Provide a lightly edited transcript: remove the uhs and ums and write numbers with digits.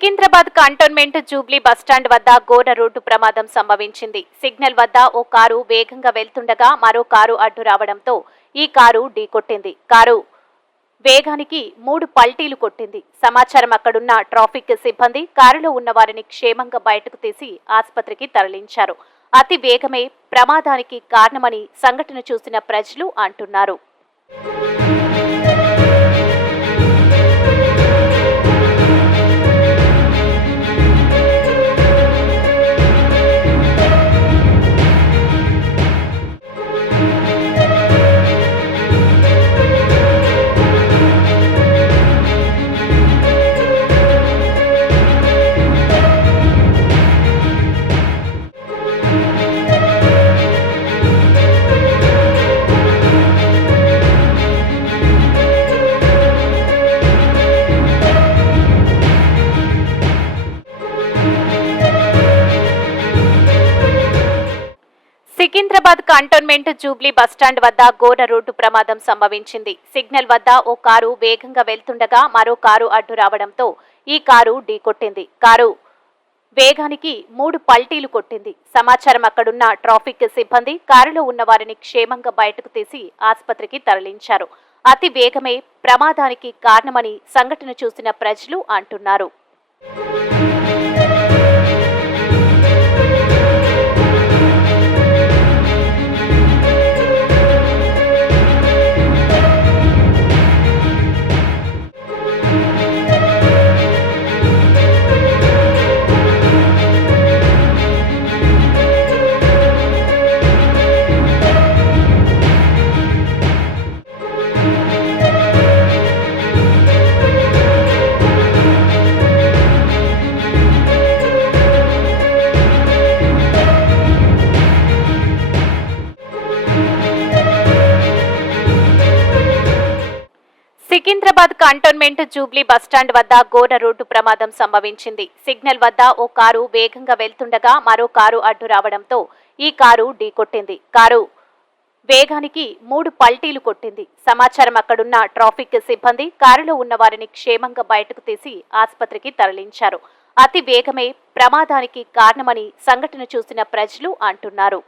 Secunderabad cantonment Jubilee bus stand వద్ద ఘోర road ప్రమాదం సంభవించింది. సిగ్నల్ వద్ద ఓ కారు వేగంగా వెళ్తుండగా మరో కారు అడ్డు రావడంతో ఈ కారు ఢీకొట్టింది. కారు వేగానికి 3 పల్టీలు కొట్టింది. సమాచారం అక్కడున్న ట్రాఫిక్ సిబ్బంది కారులో ఉన్న వారిని క్షేమంగా బయటకు తీసి ఆసుపత్రికి తరలించారు. అతి వేగమే ప్రమాదానికి కారణమని సంఘటన చూసిన ప్రజలు అంటున్నారు. సికింద్రాబాద్ కంటోన్మెంట్ జూబ్లీ బస్టాండ్ వద్ద ఘోర రోడ్డు ప్రమాదం సంభవించింది. సిగ్నల్ వద్ద ఓ కారు వేగంగా వెళ్తుండగా మరో కారు అడ్డు రావడంతో ఈ కారు ఢీకొట్టింది. కారు వేగానికి 3 పల్టీలు కొట్టింది. సమాచారం అక్కడున్న ట్రాఫిక్ సిబ్బంది కారులో ఉన్న వారిని క్షేమంగా బయటకు తీసి ఆసుపత్రికి తరలించారు. అతి వేగమే ప్రమాదానికి కారణమని సంఘటన చూసిన ప్రజలు అంటున్నారు. సికింద్రాబాద్ కంటోన్మెంట్ జూబ్లీ బస్టాండ్ వద్ద ఘోర రోడ్డు ప్రమాదం సంభవించింది. సిగ్నల్ వద్ద ఓ కారు వేగంగా వెళ్తుండగా మరో కారు అడ్డు రావడంతో ఈ కారు ఢీకొట్టింది. కారు వేగానికి 3 పల్టీలు కొట్టింది. సమాచారం అక్కడున్న ట్రాఫిక్ సిబ్బంది కారులో ఉన్న వారిని క్షేమంగా బయటకు తీసి ఆసుపత్రికి తరలించారు. అతి వేగమే ప్రమాదానికి కారణమని సంఘటన చూసిన ప్రజలు అంటున్నారు.